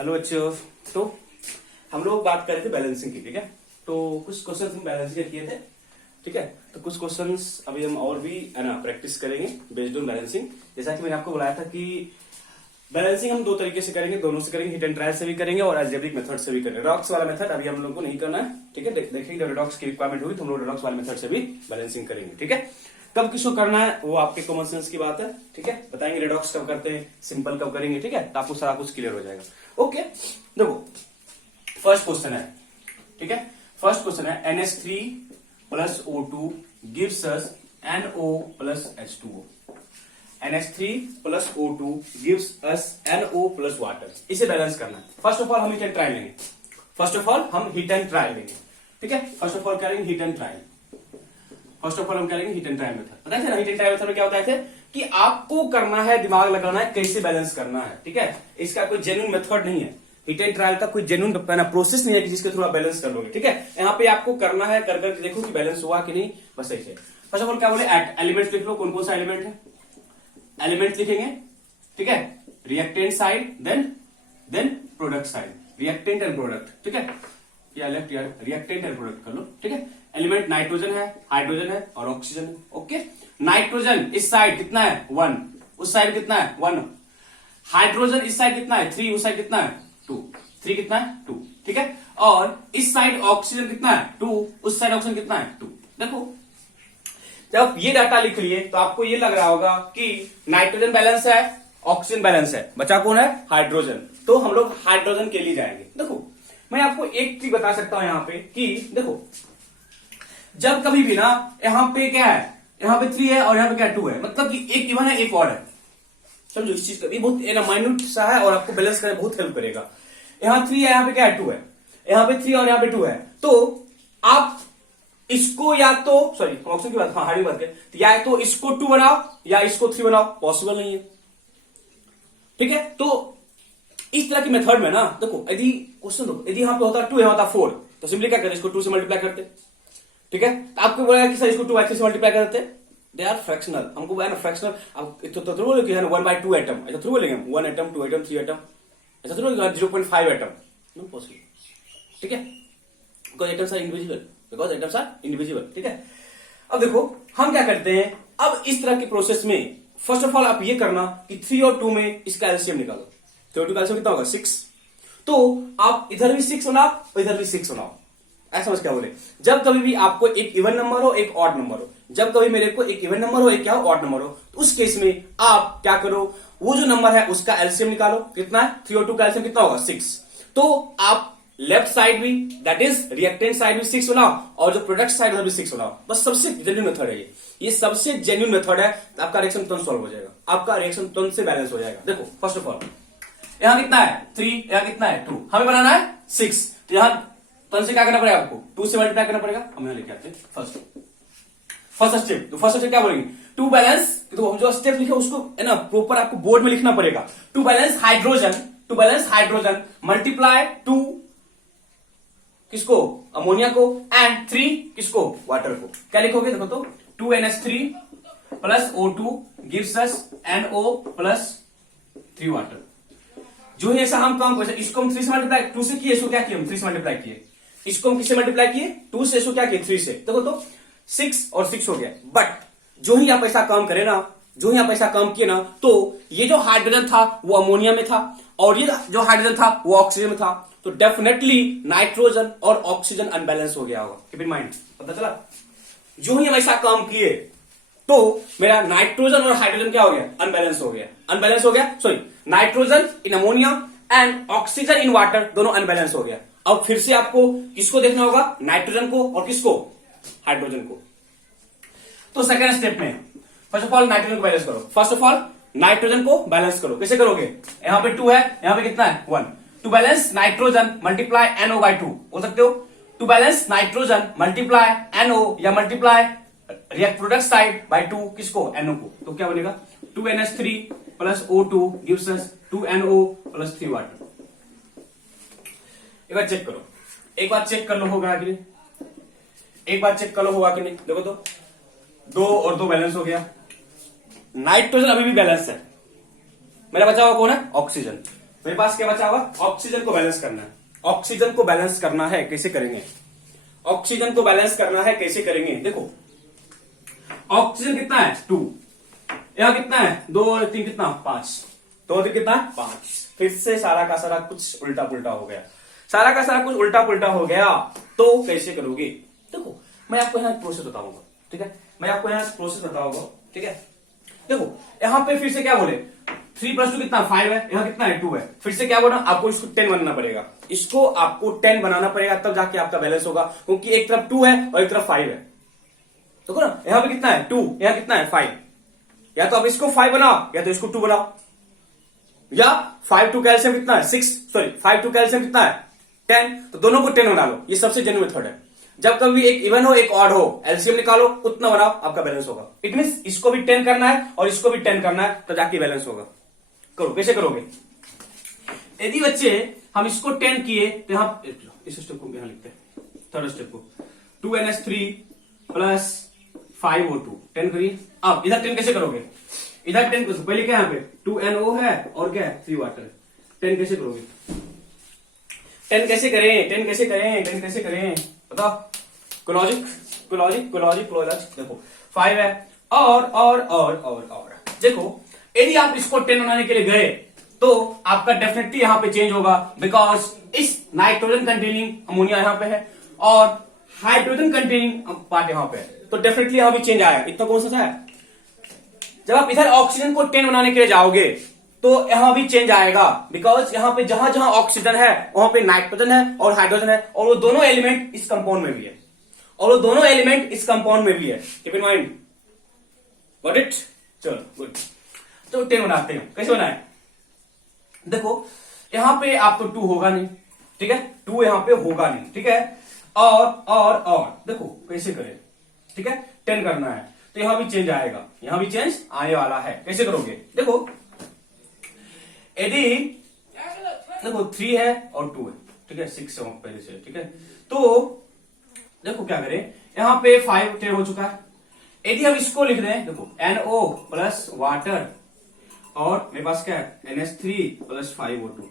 Hello बच्चों। तो हम लोग बात कर रहे थे बैलेंसिंग की, ठीक है। तो कुछ क्वेश्चंस हम बैलेंसिंग के किए थे, ठीक है। तो कुछ क्वेश्चंस अभी हम और भी है ना प्रैक्टिस करेंगे बेस्ड ऑन बैलेंसिंग। जैसा कि मैंने आपको बताया था कि बैलेंसिंग हम दो तरीके से करेंगे, दोनों से करेंगे, हिट एंड ट्रायल से भी करेंगे और अलजेब्रिक मेथड से भी करेंगे। रिडॉक्स वाला मेथड अभी हम लोग को नहीं करना है, ठीक है। देखेंगे जब रिडॉक्स की रिक्वायरमेंट होगी तो हम लोग रिडॉक्स वाले मेथड से भी बैलेंसिंग करेंगे, ठीक है। कब किसको करना है वो आपके कॉमन सेंस की बात है, ठीक है। बताएंगे रिडॉक्स कब करते हैं, सिंपल कब करेंगे, ठीक है। तो आपको सारा कुछ क्लियर हो जाएगा। ओके, देखो फर्स्ट क्वेश्चन है, ठीक है। फर्स्ट क्वेश्चन है NH3 प्लस O2 गिव्स अस NO plus H2O। NH3 plus O2 gives अस NO प्लस वाटर। इसे बैलेंस करना है। फर्स्ट ऑफ ऑल हम हिट एंड ट्रायल लेंगे। फर्स्ट ऑफ ऑल हम हिट एंड ट्रायल लेंगे, ठीक है। फर्स्ट ऑफ ऑल करेंगे hit and trial. First of all हम करेंगे हिट एंड ट्रायल मेथड। पता है ना हिट एंड ट्रायल मेथड में क्या होता है कि आपको करना है, दिमाग लगाना है कैसे बैलेंस करना है, ठीक है। इसका कोई जेन्युइन मेथड नहीं है। हिट एंड ट्रायल का कोई जेन्युइन प्रोसेस नहीं है कि जिसके थ्रू आप बैलेंस कर लोगे, ठीक है। यहाँ पे आपको करना है, कर करके देखो कि बैलेंस हुआ कि नहीं, बस ऐसे। फर्स्ट ऑफ ऑल क्या बोले, एलिमेंट्स लिख लो। कौन कौन सा एलिमेंट है, एलिमेंट्स लिखेंगे, ठीक है। Reactant side then product side, reactant and product, ठीक है। या लेफ्ट या रिएक्टेंट एंड प्रोडक्ट कर लो, ठीक है। एलिमेंट नाइट्रोजन है, हाइड्रोजन है और ऑक्सीजन है, ओके। नाइट्रोजन इस साइड कितना है 1, उस साइड कितना है 1। हाइड्रोजन इस साइड कितना है 3, उस साइड कितना है 2, 3 कितना है 2, ठीक है। और इस साइड ऑक्सीजन कितना है 2, उस साइड ऑक्सीजन कितना है 2। देखो जब ये डाटा लिख लिए तो आपको ये लग रहा होगा कि नाइट्रोजन बैलेंस है, ऑक्सीजन बैलेंस है, बचा कौन है हाइड्रोजन। तो हम लोग हाइड्रोजन के लिए जाएंगे। देखो मैं आपको एक चीज बता सकता हूं यहाँ पे कि देखो जब कभी भी ना यहाँ पे क्या है, यहाँ पे 3 है और यहाँ पे क्या 2 है, मतलब कि एक इवन है एक ऑड है। समझो इस चीज का, ये बहुत माइन्यूट सा है और आपको बैलेंस करने बहुत हेल्प करेगा। यहाँ 3 है, यहाँ पे क्या है 2 है, यहाँ पे 3 और यहाँ पे 2 है। तो आप इसको या तो सॉरी ऑप्शन की बात, हाँ हार्ड बात करें, या तो इसको 2 बनाओ या इसको 3 बनाओ, पॉसिबल नहीं है, ठीक है। तो इस तरह की मेथड में ना देखो यदि क्वेश्चन दो, यदि यहाँ पे होता 2 यहाँ होता 4 तो सिंपली क्या करें, इसको 2 से मल्टीप्लाई करते, ठीक है। तो आपको बोला कि सर इसको 2/3 से मल्टीप्लाई करते, दे आर फ्रैक्शनल। हमको बोला ना फ्रैक्शनल, अब तो बोले कि 1/2 एटम, ऐसा थ्रू बोलेंगे 1 एटम 2 एटम 3 एटम, ऐसा थ्रू 0.5 एटम, नो पॉसिबल, ठीक है। बिकॉज एटम्स आर इनडिविजिबल, ठीक है। अब देखो हम क्या करते हैं, अब इस तरह की प्रोसेस में फर्स्ट ऑफ ऑल आप ये करना कि 3 और 2 में इसका एलसीएम निकालो। 3 और 2 का एलसीएम कितना होगा 6। तो आप इधर भी 6 बनाओ और इधर भी 6 बनाओ। ऐसा समझ क्या बोले, जब कभी भी आपको एक इवन नंबर हो एक ऑड नंबर हो, जब कभी मेरे को एक इवन नंबर हो एक क्या हो ऑड नंबर हो, तो उस केस में आप क्या करो, वो जो नंबर है उसका एलसीएम निकालो। कितना है 3 और 2 का एलसीएम कितना होगा 6। तो आप लेफ्ट साइड भी दैट इज रिएक्टेंट साइड भी 6 बनाओ और जो प्रोडक्ट साइड उधर भी 6 बनाओ। बस सबसे जेन्युइन मेथड है ये सबसे जेन्युइन मेथड है। आपका रिएक्शन तुरंत सॉल्व हो जाएगा, आपका रिएक्शन तुरंत से बैलेंस हो जाएगा। देखो फर्स्ट ऑफ ऑल यहां कितना है 3, यहां कितना है 2, हमें बनाना है 6। तो यहां तुरंत से क्या करना पड़ेगा, आपको 2 से मल्टीप्लाई करना पड़ेगा। हम यहां लेके आते हैं फर्स्ट स्टेप। तो फर्स्ट स्टेप क्या बोलेंगे, टू बैलेंस, तो हम जो स्टेप लिखे उसको है ना प्रॉपर आपको बोर्ड में लिखना पड़ेगा। टू बैलेंस हाइड्रोजन मल्टीप्लाई 2 किसको अमोनिया को एंड 3 किसको वाटर को। क्या लिखोगे देखो तो 2NH3 प्लस O2 गिव्स अस NO प्लस 3 वाटर। जो ही ऐसा हम काम कर, इसको हम 3 से मल्टीप्लाई 2 से किए, इसको क्या किए हम 3 से मल्टीप्लाई किए, इसको हम किससे मल्टीप्लाई किए 2 से, इसको क्या किए 3 से। देखो तो 6 और 6 हो गया। बट जो ही आप ऐसा काम करें ना, जो ही आप ऐसा काम किए ना, तो ये जो हाइड्रोजन था वो अमोनिया में था और ये जो हाइड्रोजन था वो ऑक्सीजन में था। तो डेफिनेटली नाइट्रोजन और ऑक्सीजन अनबैलेंस हो गया होगा। कीप इन माइंड, पता चला। जो ही हम ऐसा काम किए तो मेरा नाइट्रोजन और हाइड्रोजन क्या हो गया अनबैलेंस हो गया, sorry nitrogen in ammonia and oxygen in water दोनों अनबैलेंस हो गया। अब फिर से आपको किसको देखना होगा, नाइट्रोजन को और किसको हाइड्रोजन को। तो सेकेंड स्टेप में फर्स्ट ऑफ ऑल नाइट्रोजन को बैलेंस करो। फर्स्ट ऑफ ऑल नाइट्रोजन को बैलेंस करो, कैसे करोगे, यहां पे 2 है, यहां पे कितना है 1। To balance nitrogen multiply NO/2 हो सकते हो। To balance nitrogen multiply NO या multiply react product side by 2 किसको NO को। तो क्या बनेगा 2NH3 plus O2 gives us 2NO plus 3 water. एक बार चेक करो, एक बार चेक कर लो होगा कि नहीं, एक बार चेक कर लो होगा कि नहीं। देखो तो 2 और 2 बैलेंस हो गया, नाइट्रोजन अभी भी बैलेंस है, मेरा बचा हुआ कौन है ऑक्सीजन। मेरे पास क्या बचा हुआ, ऑक्सीजन को बैलेंस करना है। ऑक्सीजन को बैलेंस करना है, कैसे करेंगे? ऑक्सीजन को बैलेंस करना है, कैसे करेंगे? देखो ऑक्सीजन कितना है 2, यहां कितना है 2 और 3 कितना 5, 2 और 3 कितना 5। फिर से सारा का सारा कुछ उल्टा पुल्टा हो गया, सारा का सारा कुछ उल्टा पुल्टा हो गया। तो कैसे करोगे? देखो मैं आपको यहाँ प्रोसेस बताऊंगा, ठीक है, मैं आपको यहाँ प्रोसेस बताऊंगा, ठीक है। देखो यहाँ पे फिर से क्या बोले 3 + 2 कितना 5 है, यहाँ कितना है 2 है। फिर से क्या बोला, आपको इसको 10 बनाना पड़ेगा, इसको आपको 10 बनाना पड़ेगा, तब जाके आपका बैलेंस होगा, क्योंकि एक तरफ 2 है और एक तरफ 5 है। तो ना यहाँ पे कितना है 2, यहाँ कितना है 5, या तो आप इसको 5 बनाओ या तो इसको 2 बनाओ, या 5 2 कैल्शियम कितना है 6, सॉरी 5 2 कैल्शियम कितना है 10, तो दोनों को 10 बना लो। ये सबसे जेन्युइन मेथड है। जब कभी एक इवन हो एक ऑड हो, एलसीएम निकालो, उतना बनाओ, आपका बैलेंस होगा। इट मींस इसको भी 10 करना है और इसको भी 10 करना है, तो जाके बैलेंस होगा। करो, कैसे करोगे? यदि बच्चे हम इसको 10 किए तो यहां इस स्टेप को यहां लिखते हैं, थर्ड स्टेप को 2NH3 + 5O2 10 करिए। अब इधर 10 कैसे करोगे? इधर 10 कैसे, पहले क्या यहाँ पे 2NO है और क्या है 3 वाटर। 10 कैसे करोगे? 10 कैसे करें, 10 कैसे करें, 10 कैसे करें बताओ? कोलॉजिक कोलॉजिक कोलॉजिक कोलॉजिक, देखो 5 है और देखो यदि आप इसको 10 बनाने के लिए गए तो आपका डेफिनेटली यहां पे चेंज होगा, बिकॉज इस नाइट्रोजन कंटेनिंग अमोनिया यहां पे है और हाइड्रोजन कंटेनिंग पार्ट यहां पे है, तो डेफिनेटली यहां भी चेंज आएगा। इतना कौन सा है? जब आप इधर ऑक्सीजन को 10 बनाने के लिए जाओगे तो यहां भी चेंज आएगा, बिकॉज यहां पे जहां जहां ऑक्सीजन है वहां पे नाइट्रोजन है और हाइड्रोजन है, और वो दोनों एलिमेंट इस कंपाउंड में भी है, और वो दोनों एलिमेंट इस कंपाउंड में भी है। Keep in mind, got it? चलो गुड। तो 10 बनाते हैं, कैसे बनाए? देखो यहां पे आप तो 2 होगा नहीं, ठीक है, 2 यहां पे होगा नहीं, ठीक है, और देखो कैसे करें, ठीक है, 10 करना है तो यहां भी चेंज आएगा, यहां भी चेंज आने वाला है। कैसे करोगे? देखो यदि देखो 3 है और 2 है, ठीक है, 6 है पहले से, ठीक है, तो देखो क्या करें, यहां पे 5 10 हो चुका है। यदि हम इसको लिख रहे हैं, देखो NO + वाटर और मेरे पास क्या है NH3 + 5O2।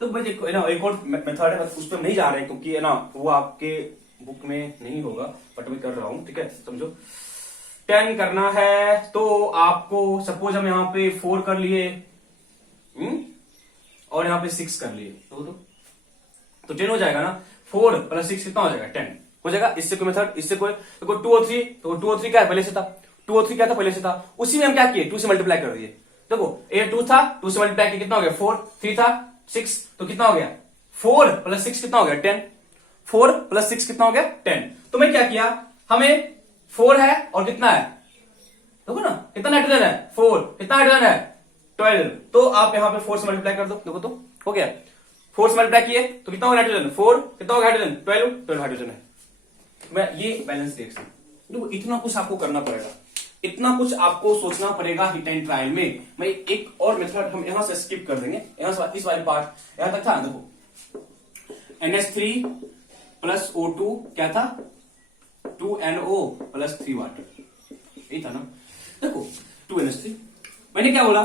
तो भाई देखो ना एक और मेथड है, उस पर नहीं जा रहे हैं क्योंकि है ना वो आपके बुक में नहीं होगा, बट मैं कर रहा हूं, ठीक है, समझो। 10 करना है तो आपको सपोज हम यहाँ पे 4 कर लिए और यहाँ पे 6 कर लिए तो 10 हो जाएगा ना। 4 + 6 कितना हो जाएगा 10 हो जाएगा। इससे कोई मेथड, इससे कोई देखो 2 और 3, तो 2 और 3 क्या है पहले से था, 2 और 3 क्या था पहले से था, उसी में हम क्या किए 2 से मल्टीप्लाई कर दिए। देखो ये 2 था, 2 से मल्टीप्लाई किया कितना हो गया 4, 3 था 6, तो कितना हो गया 4 + 6 कितना हो गया 10, 4 + 6 कितना हो गया 10। तो मैं क्या किया, हमें 4 है और कितना है देखो ना कितना नाइट्रोजन है 4, कितना हाइड्रोजन है 12, तो आप यहां पे 4 से मल्टीप्लाई कर दो, देखो तो हो गया 4 से मल्टीप्लाई किए तो कितना होगा नाइट्रोजन 4, कितना होगा हाइड्रोजन 12 हाइड्रोजन है। मैं ये बैलेंस रिएक्शन, देखो इतना कुछ आपको करना पड़ेगा, इतना कुछ आपको सोचना पड़ेगा हिट एंड ट्रायल में। मैं एक और मेथड हम यहां से स्किप कर देंगे, यहां से इस वाले पार्ट यहां तक था। देखो NH3 + O2 क्या था 2NO + 3 वाटर, यही था ना। देखो 2NH3 मैंने क्या बोला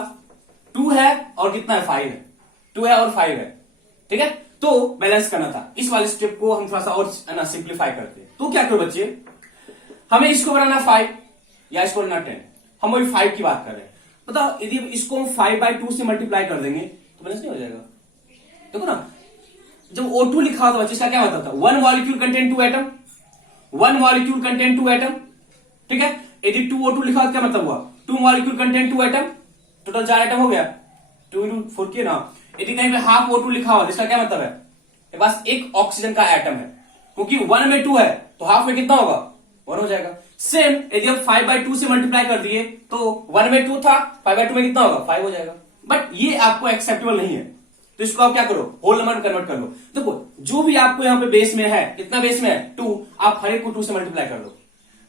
2 है और कितना है 5 है, 2 है और 5 है, ठीक है, तो बैलेंस करना था। इस वाले स्टेप को हम थोड़ा सा और ना सिंप्लीफाई करते हैं। तो क्या करो बच्चे, हमें इसको बनाना 5 या इसको बनाना 10, हम वही 5 की बात कर रहे हैं। बताओ यदि इसको हम 5/2 से मल्टीप्लाई कर देंगे तो बैलेंस नहीं हो जाएगा। देखो ना जब O2 लिखा था बच्चे इसका क्या मतलब था 1 molecule contain 2 atom, 1 molecule contain 2 atom, ठीक है। यदि 2O2 लिखा तो क्या मतलब हुआ 2 molecule contain 2 atom, total 4 atom हो गया, 2 × 4 किए ना। यदि कहीं पे हाफ O2 लिखा हुआ इसका क्या मतलब है मेरे पास एक ऑक्सीजन का एटम है, क्योंकि 1 में 2 है तो हाफ में कितना होगा 1 हो जाएगा। सेम यदि हम 5/2 से मल्टीप्लाई कर दिए तो 1 में 2 था, 5/2 में कितना होगा 5 हो जाएगा। बट ये आपको एक्सेप्टेबल नहीं है, तो इसको आप क्या करो होल नंबर में कन्वर्ट कर लो। देखो जो भी आपको यहाँ पे बेस में है, कितना बेस में है 2, आप हर एक को 2 से मल्टीप्लाई कर दो।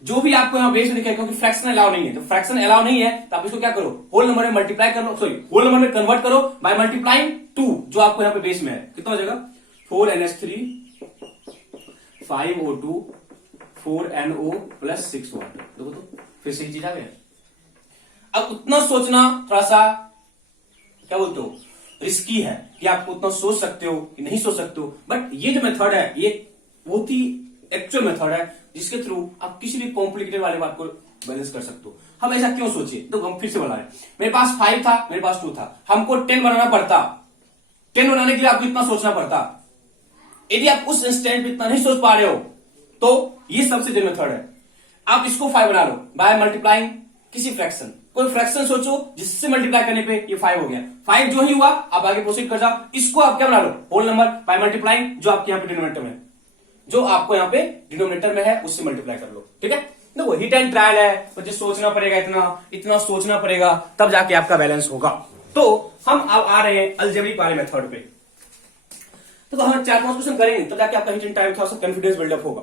जो भी आपको यहाँ बेस में दिखेगा, क्योंकि फ्रैक्शन अलाउ नहीं है, तो फ्रैक्शन अलाउ नहीं है तो आप इसको क्या करो होल नंबर में मल्टीप्लाई कर लो, सॉरी होल नंबर में कन्वर्ट करो बाय मल्टीप्लाइंग 2 जो आपको यहाँ पे बेस में है। कितना हो जाएगा 4NH3 5O2 4NO + 6 वाटर। देखो तो फिर से चीज आ गया। अब उतना सोचना थोड़ा सा क्या बोलते हो रिस्की है कि आप उतना सोच सकते हो कि नहीं सोच सकते हो, बट ये जो मेथड है ये बहुत ही एक्चुअल मेथड है जिसके थ्रू आप किसी भी कॉम्प्लिकेटेड वाले बात को बैलेंस कर सकते हो। हम ऐसा क्यों सोचिए, तो हम फिर से बना रहे, मेरे पास 5 था, मेरे पास 2 था, हमको 10 बनाना पड़ता, 10 बनाने के लिए आपको इतना सोचना पड़ता। यदि आप उस इंस्टेंट में इतना नहीं सोच पा रहे हो तो ये सबसे जो मेथड है, आप इसको 5 बना लो बाय मल्टीप्लाइंग किसी फ्रैक्शन, कोई फ्रैक्शन सोचो जिससे मल्टीप्लाई करने पे ये 5 हो गया, 5 जो ही हुआ आप आगे प्रोसीड कर जाओ, इसको आप क्या बना लो होल नंबर बाय मल्टीप्लाइंग जो आपके यहाँ पे डिनोमिनेटर में, जो आपको यहाँ पे डिनोमिनेटर में है उससे मल्टीप्लाई कर लो। ठीक है, देखो हिट एंड ट्रायल है, मुझे सोचना पड़ेगा, इतना सोचना पड़ेगा, तब जाके आपका बैलेंस होगा। तो हम अब आ रहे हैं अलजेब्रिक वाले मेथड पे, तो हम 4-5 क्वेश्चन करेंगे तब जाके आपका हिट एंड ट्रायल थोड़ा सा कॉन्फिडेंस बिल्डअप होगा,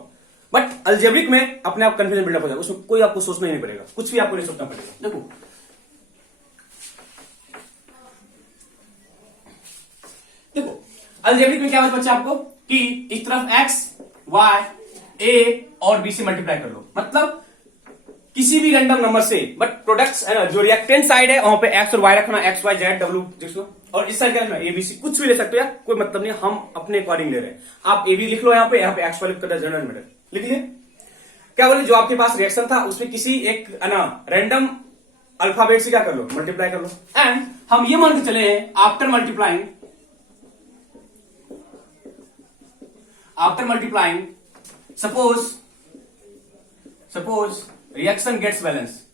बट अलजेब्रिक में अपने आप कॉन्फिडेंस बिल्डअप हो जाएगा, उसमें कोई आपको सोचना ही नहीं पड़ेगा, कुछ भी आपको नहीं सोचना पड़ेगा। देखो अलजेब्रिक में क्या होता है बच्चा आपको कि इस तरफ एक्स वाई ए और बी से मल्टीप्लाई कर लो, मतलब किसी भी रैंडम नंबर से, बट प्रोडक्ट्स है ना, जो रिएक्टेंट साइड है वहां पे एक्स और वाई रखना, एक्स वाई जेड डब्ल्यू देखो, और इस साइड क्या रखना एबीसी, कुछ भी ले सकते हो यार, कोई मतलब नहीं, हम अपने अकॉर्डिंग ले रहे हैं। आप ए बी लिख लो, यहाँ पे एक्स वाई लिख कर जनरल मेथड लिख लिए। क्या बोले जो आपके पास रिएक्शन था उसमें किसी एक ना रैंडम अल्फाबेट से क्या कर लो मल्टीप्लाई कर लो, एंड हम ये मान के चले after multiplying suppose reaction gets balance,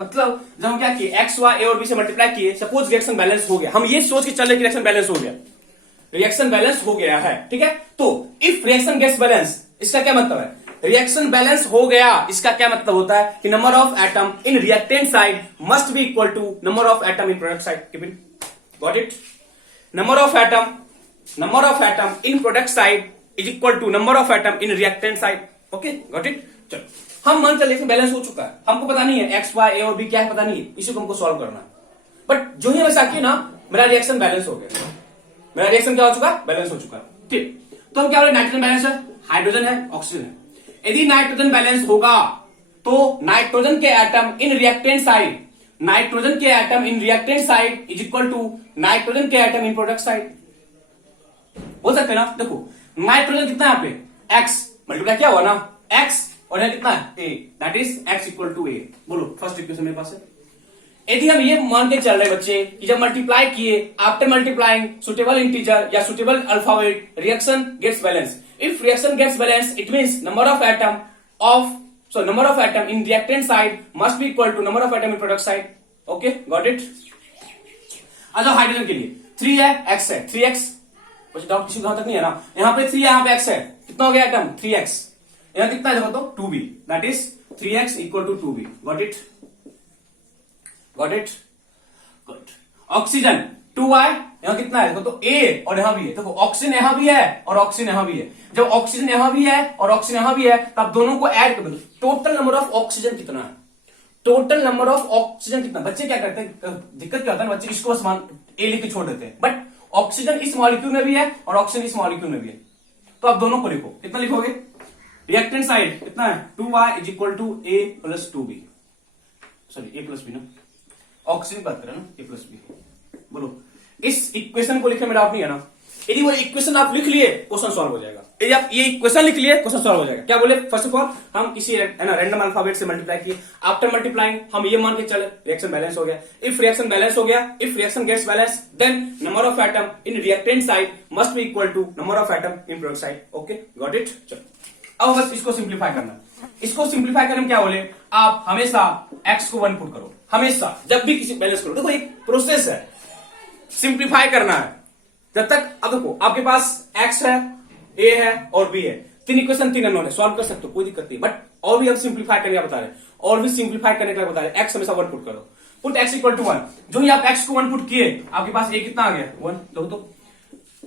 मतलब जब हम क्या किए एक्स वाई ए और बी से मल्टीप्लाई किए, सपोज रिएक्शन बैलेंस हो गया, हम ये सोच के चल रहे रिएक्शन बैलेंस हो गया है, ठीक है। तो इफ रिएक्शन गेट्स बैलेंस, इसका क्या मतलब है, रिएक्शन बैलेंस हो गया, इसका क्या मतलब होता है कि number of atom in reactant side must be equal to number of atom in product side. Keep it, got it, number of atom in product side is equal to number of atom in reactant side. Okay, got it. चलो हम मान चले balance हो चुका है, हमको पता नहीं है एक्स वाई ए और बी क्या है, पता नहीं है, इसी को हमको सॉल्व करना है, बट जो ही हम ऐसा किए ना मेरा रिएक्शन बैलेंस हो गया, मेरा रिएक्शन क्या हो चुका, बैलेंस हो चुका है। ठीक, तो हम क्या बोले नाइट्रोजन बैलेंस है, हाइड्रोजन है, ऑक्सीजन है। यदि नाइट्रोजन बैलेंस होगा तो नाइट्रोजन के atom in reactant side is equal to nitrogen के एटम इन प्रोडक्ट साइड। हो सकते ना, देखो नाइट्रोजन कितना है यहाँ पे एक्स, मल्टीप्लाई क्या हुआ ना एक्स, और यहाँ कितना है A, that is X equal to A. बोलो फर्स्ट इक्वेशन मेरे पास है। यदि हम ये मान के चल रहे बच्चे कि जब मल्टीप्लाई किए, आफ्टर मल्टीप्लाइंग सुटेबल इंटीजर या suitable alphabet, reaction gets balance. If reaction gets balance it means number of atom in reactant side must be equal to number of atom in product side. Okay, got it. अच्छा hydrogen के लिए 3 है, x है, 3x, कुछ doubt किसी को तक नहीं है ना, यहाँ पे 3 है, यहाँ पे x है, कितना हो गया एटम 3x, यहाँ कितना है देखो तो 2b, that is 3x equal to 2b। Got it, good. Oxygen 2y, यहाँ कितना है देखो तो a, और यहाँ भी है, देखो ऑक्सीजन यहाँ भी है और ऑक्सीजन यहाँ भी है, जब ऑक्सीजन यहाँ भी है और ऑक्सीजन यहाँ भी है तब दोनों को ऐड कर दो, टोटल नंबर ऑफ ऑक्सीजन कितना है, बच्चे क्या करते हैं, दिक्कत क्या होता है बच्चे इसको बस मान ए लिख के छोड़ देते हैं, बट ऑक्सीजन इस मॉलिक्यूल में भी है और ऑक्सीजन इस मॉलिक्यूल में भी है, तो आप दोनों को लिखो, कितना लिखोगे, रिएक्टेंट साइड कितना है 2y is equal to a plus 2b, sorry a plus B ना, ऑक्सीजन बात करें ना, a प्लस बी। बोलो इस इक्वेशन को लिखने में डाउट नहीं है ना, यदि वो इक्वेशन आप लिख लिए क्वेश्चन सॉल्व हो जाएगा, यदि आप ये इक्वेशन लिख लिए क्वेश्चन सॉल्व हो जाएगा। क्या बोले, फर्स्ट ऑफ ऑल हम किसी रैंडम अल्फाबेट से मल्टीप्लाई किए, आफ्टर मल्टीप्लाइंग हम ये मान के चले रिएक्शन बैलेंस हो गया, if reaction gets balance then number of atom in reactant side must be equal to number of atom in product side. Okay, got it. चलो अब बस इसको सिंप्लीफाई करना, इसको सिंप्लीफाई करने में क्या बोले, आप हमेशा x को 1 पुट करो, हमेशा जब भी किसी बैलेंस करो, देखो एक प्रोसेस है, सिंप्लीफाई करना है जब तक। अब देखो आपके पास x है, a है और b है, 3 इक्वेशन 3 अननोन है, सॉल्व कर सकते हो कोई दिक्कत नहीं, बट और भी हम सिंप्लीफाई करने का बता रहे हैं, और भी सिंप्लीफाई करने का बता रहे हैं, x हमेशा 1 पुट करो, पुट x इक्वल टू 1। जो ही आप x को 1 पुट किए आपके पास a कितना आ गया 1, देखो तो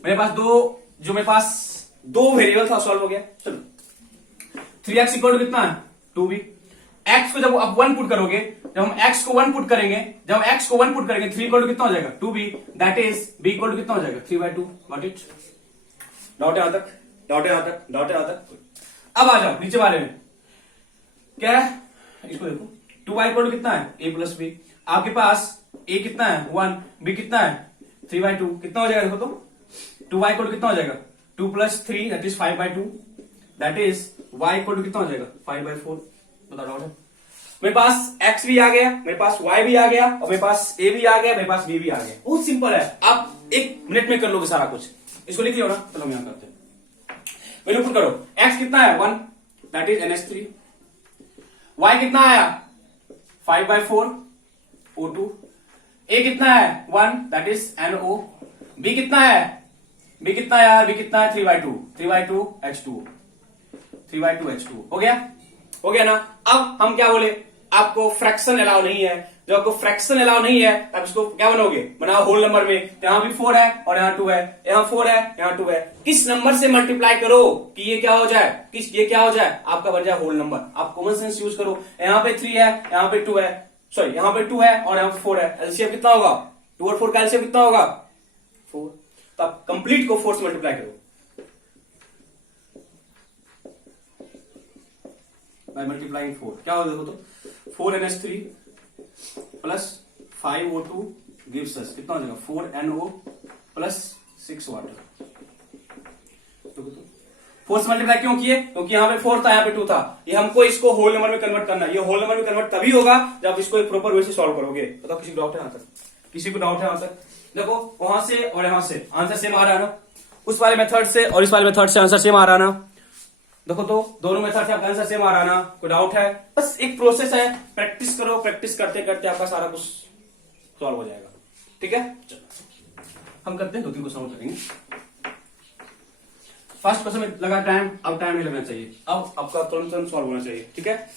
मेरे पास दो वेरिएबल था, सॉल्व हो गया। चलो 3x इक्वल टू कितना है 2b, x को जब आप 1 पुट करोगे, जब हम x को 1 पुट करेंगे 3 इक्वल टू कितना हो जाएगा 2b, that is b equal to कितना हो जाएगा 3/2। गॉट इट, डाउट है यहां तक। अब आ जाओ नीचे वाले में, क्या है इसको देखो, 2y इक्वल टू कितना है a प्लस b, आपके पास ए कितना है 1, बी कितना है 3/2, कितना हो जाएगा देखो तो 2y इक्वल कितना हो जाएगा 2 + 3 that is 5/2, that is y equal कितना हो जाएगा 5/4। बता डाउट है। मेरे पास x भी आ गया, मेरे पास y भी आ गया, और मेरे पास a भी आ गया, मेरे पास b भी आ गया। बहुत सिंपल है, आप 1 मिनट में कर लोगे सारा कुछ। इसको लिख लियो ना, चलो हम यहां करते हैं। वैल्यू पुट करो, x कितना है 1 दैट इज NH3, y कितना आया 5/4 O2, a कितना है 1 दैट इज NO, b कितना है b कितना है 3/2 H2O, 3/2 H2O। हो गया ना। अब हम क्या बोले, आपको फ्रैक्शन अलाउ नहीं है। जब आपको फ्रैक्शन अलाउ नहीं है तब इसको क्या बनोगे, बनाओ होल नंबर में। यहां भी 4 है और यहां 2 है, यहां 4 है यहां 2 है। किस नंबर से मल्टीप्लाई करो कि ये क्या हो जाए, ये क्या हो जाए, आपका बन जाए होल नंबर। आप कॉमन सेंस यूज करो। यहां पे 3 है, यहां पे 2 है, सॉरी यहां पे 2 है और यहां पे 4 है। एलसीएम कितना होगा 2 और 4 का एलसीएम कितना होगा 4। तो आप कंप्लीट को 4 से मल्टीप्लाई करो by multiplying 4, क्या होगा देखो तो 4NH3 plus 5O2 gives us कितना हो जाएगा 4NO प्लस 6 वाटर। देखो तो 4 से मल्टीप्लाई क्यों किए, क्योंकि यहाँ पे 4 था यहाँ पे 2 था। ये हमको इसको होल नंबर में कन्वर्ट करना है। ये होल नंबर में कन्वर्ट तभी होगा जब इसको एक प्रॉपर वे से सॉल्व करोगे। बताओ किसी को डाउट है यहाँ तक, किसी को डाउट है यहाँ तक। देखो वहां से और यहां से आंसर सेम आ रहा है ना, उस वाले मेथड से और इस वाले मेथड से आंसर सेम आ रहा है ना। देखो तो दोनों मेथड से आपका आंसर सेम आ रहा है ना, कोई डाउट है। बस एक प्रोसेस है, प्रैक्टिस करो, प्रैक्टिस करते करते आपका सारा कुछ सॉल्व हो जाएगा। ठीक है, चलो हम करते हैं 2-3 क्वेश्चन और करेंगे। फर्स्ट क्वेश्चन में लगा टाइम, अब टाइम नहीं लगना चाहिए, अब आपका तुरंत सॉल्व होना चाहिए। ठीक है,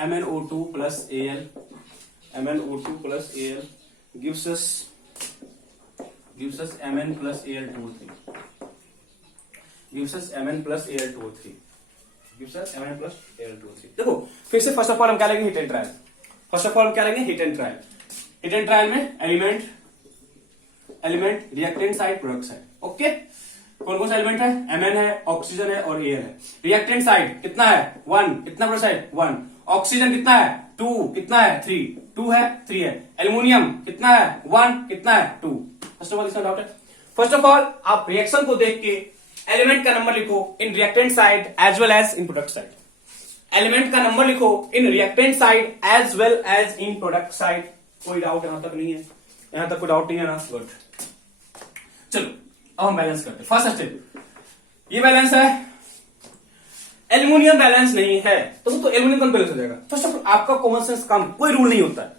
MnO2 plus Al, MnO2 plus Al gives us Mn plus Al2O3, gives us Mn plus Al2O3, gives us Mn plus Al2O3। देखो फिर से फर्स्ट ऑफ ऑल हम क्या लेंगे hit and trial. First of all हम क्या लेंगे hit and trial. Hit and trial में element reactant side product side. Okay, कौन कौन सा एलिमेंट है, Mn है, ऑक्सीजन है और Al है। रिएक्टेंट साइड कितना है 1, कितना प्रोडक्ट साइड 1, ऑक्सीजन कितना है 2, कितना है 3, 2 है 3 है। एल्युमिनियम कितना है 1, कितना है 2। फर्स्ट ऑफ ऑल इसका डाउट है। फर्स्ट ऑफ ऑल आप रिएक्शन को देख के एलिमेंट का नंबर लिखो in reactant side as well as in product side. Element का नंबर लिखो in reactant side as well as in product side. कोई डाउट यहां तक नहीं है, यहां तक कोई डाउट नहीं है ना, गुड। चलो अब हम बैलेंस करते हैं। फर्स्ट स्टेप, ये बैलेंस है, एल्युमिनियम बैलेंस नहीं है तो एल्युमिनियम कौन बैलेंस हो जाएगा। फर्स्ट ऑफ ऑल आपका कॉमन सेंस काम, कोई रूल नहीं होता है।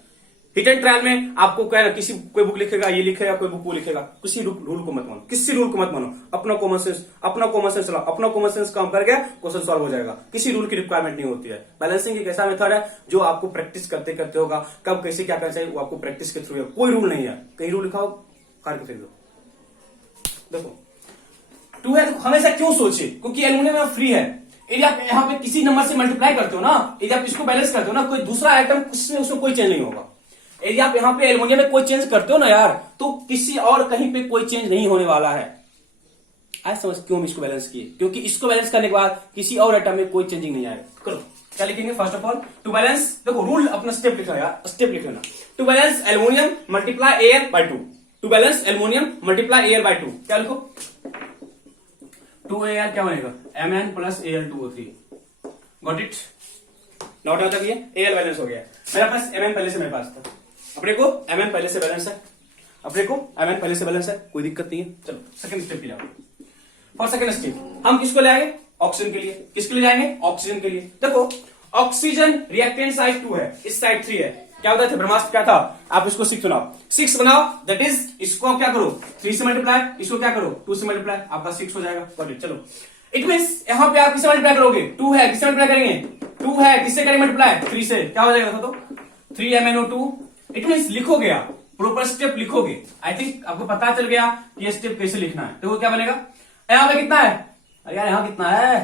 हिट एंड ट्रायल में आपको क्या है, किसी कोई बुक लिखेगा ये लिखेगा, कोई बुक वो लिखेगा, किसी रूल को मत मानो, किसी रूल को मत मानो। अपना कॉमन सेंस चलाओ, अपना कॉमन सेंस काम कर गया क्वेश्चन सॉल्व हो जाएगा। किसी रूल की रिक्वायरमेंट नहीं होती है। बैलेंसिंग एक ऐसा मेथड है जो आपको प्रैक्टिस करते करते होगा, कब कैसे क्या करना चाहिए वो आपको प्रैक्टिस के थ्रू है। कोई रूल नहीं है, कहीं रूल लिखाओ कार के फेंक दो। देखो 2 है तो हमेशा क्यों सोचे, क्योंकि एल्युमिनियम फ्री है। यदि आप यहाँ पे किसी नंबर से मल्टीप्लाई करते हो ना, यदि आप इसको बैलेंस करते हो ना, कोई दूसरा आइटम उसमें कोई चेंज नहीं होगा। यदि आप यहाँ पे एल्युमिनियम में कोई चेंज करते हो ना यार, तो किसी और कहीं पे कोई चेंज नहीं होने वाला है। आज समझ क्यों हम इसको बैलेंस किए, क्योंकि इसको बैलेंस करने के बाद किसी और आइटम में कोई चेंजिंग नहीं आएगा। करो क्या लिखेंगे, first of all to balance, देखो रूल अपना स्टेप लिखना यार, स्टेप लिख लेना। To balance aluminium multiply Al by 2, to balance aluminium multiply Al by 2। क्या लिखो 2Al क्या बनेगा Mn plus Al2O3। Got it, not आता है, Al बैलेंस हो गया। मेरा पास Mn पहले से मेरे पास था, अपने को Mn पहले से बैलेंस है, अपने को Mn पहले से बैलेंस है, कोई दिक्कत नहीं है। चलो सेकंड स्टेप की फॉर सेकंड स्टेप हम किसको ले आएंगे, ऑक्सीजन के लिए। किसके लिए जाएंगे, ऑक्सीजन के लिए। देखो ऑक्सीजन रिएक्टेंट साइड 2 है, इस साइड 3 है। क्या होता है ब्रह्मास्त्र क्या था, आप इसको 6 बनाओ, 6 बनाओ, दैट इज इसको आप क्या करो 3 से मल्टीप्लाई, इसको क्या करो 2 से मल्टीप्लाई, आपका 6 हो जाएगा। Got it. चलो इट मींस यहाँ पे आप किससे मल्टीप्लाई करोगे, 2 है किससे मल्टीप्लाई करेंगे, 2 है किससे करेंगे मल्टीप्लाई 3 से। क्या हो जाएगा तो 3MnO2। इट मींस लिखोगे आप, प्रॉपर स्टेप लिखोगे। आई थिंक आपको पता चल गया कि ये स्टेप कैसे लिखना है। तो क्या बनेगा, यहाँ पे कितना है, अरे यार यहाँ कितना है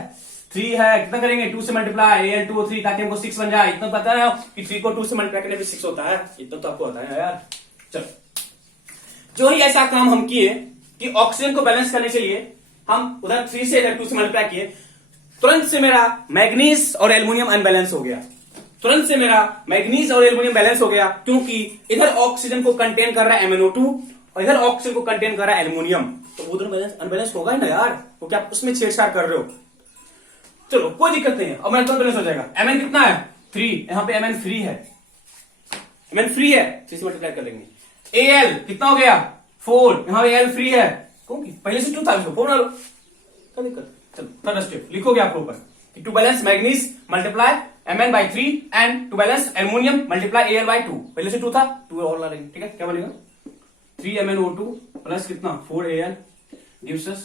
3 है, कितना करेंगे 2 से मल्टीप्लाई Al2O3 ताकि हमको 6 बन जाए। इतना पता है कि 3 को 2 से मल्टीप्लाई करने पे 6 होता है, इतना तो आपको पता है यार। चलो जो ही ऐसा काम हम किए कि ऑक्सीजन को बैलेंस करने के लिए हम उधर 3 से इधर 2 से मल्टीप्लाई किए, तुरंत से मेरा मैग्नीज और एल्युमिनियम अनबैलेंस हो गया। तुरंत से मेरा मैग्नीज और एल्युमिनियम बैलेंस हो गया, क्योंकि इधर ऑक्सीजन को कंटेन कर रहा है MnO2 और इधर ऑक्सीजन को कंटेन कर रहा है एल्युमिनियम, तो वो दोनों बैलेंस अनबैलेंस होगा ही ना यार, तो क्या आप उसमें छेड़छाड़ कर रहे हो। चलो कोई दिक्कत नहीं है, अब मेरा तो बैलेंस हो जाएगा। Mn कितना है 3, यहाँ पे Mn फ्री है, Mn फ्री है, 3 से मल्टीप्लाई कर लेंगे। Al कितना हो गया 4, यहाँ पे Al फ्री है, क्योंकि पहले से 2 था, इसको 4 बना लो, क्या दिक्कत। चलो थर्ड स्टेप लिखोगे आप ऊपर, to balance manganese multiply Mn by 3 and to balance aluminium multiply Al by 2, पहले से 2 था, 2 और ला लेंगे, ठीक है। क्या बनेगा 3MnO2 प्लस कितना 4Al gives us